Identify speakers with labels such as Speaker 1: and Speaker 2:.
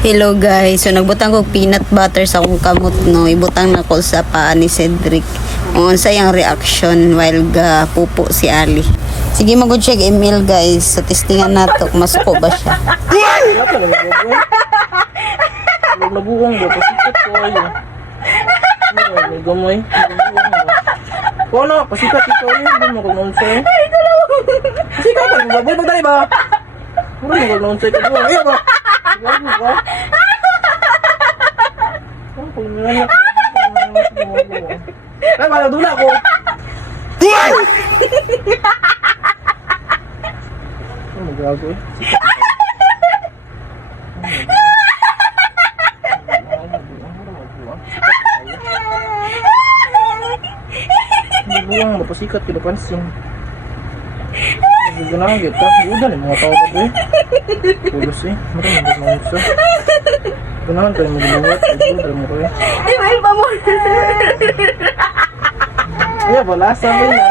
Speaker 1: Hello guys, so nagbutang ko peanut butter sa akong kamot no, ibutang na ko sa paa ni Cedric. Kung sa yung reaction while ga pupo si Ali. Sige mag check email guys, sa testingan nato kung masuko ba siya.
Speaker 2: Nabuhang ba? Pasikat ko ayo. Ano, may gamay. Ba? Na, pasikat ikaw yun. Hindi mo kung nonsay. Pasikat ka, baboy ba tayo ba? Wala mo kung doon. Iya ba? Ano? Ay, wala dula ko. Ano magago eh? Buang mapasikat kita pansin. Ganahan kita. Udah nih mga tao ba ba eh. Marami ba mga isa. Ganahan tayo magluwat. Udah mo ko eh.
Speaker 1: Email pa mo.
Speaker 2: Iya, balasa mo na.